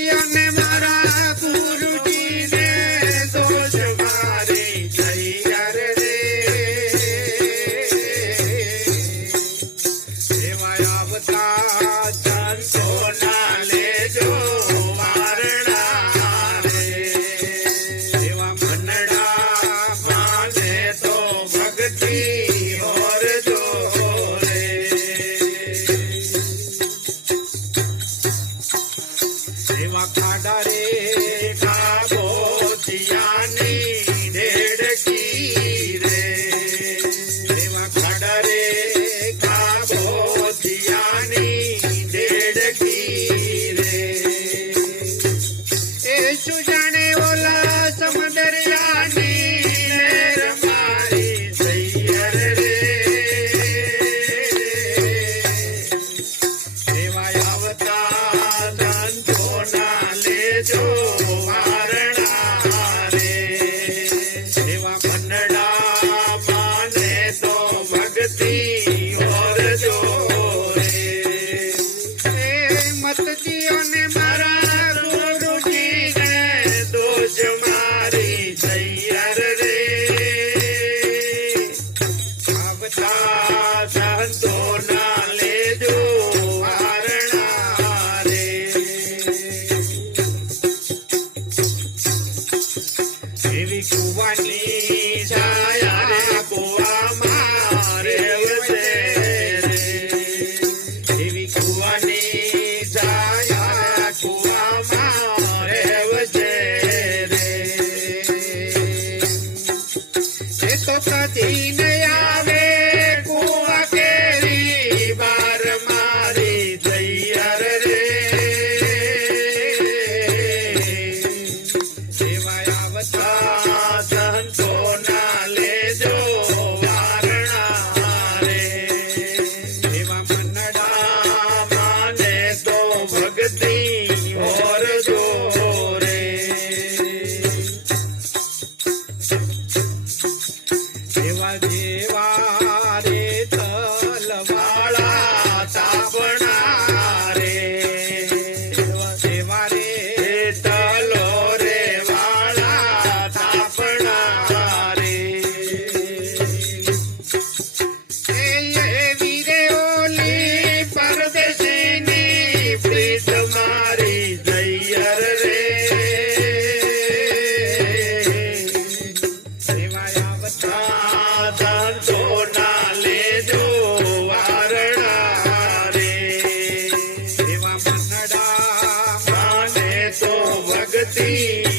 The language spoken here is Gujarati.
Yeah. মাখাডারে સંતોના લેજો? Deva વગતી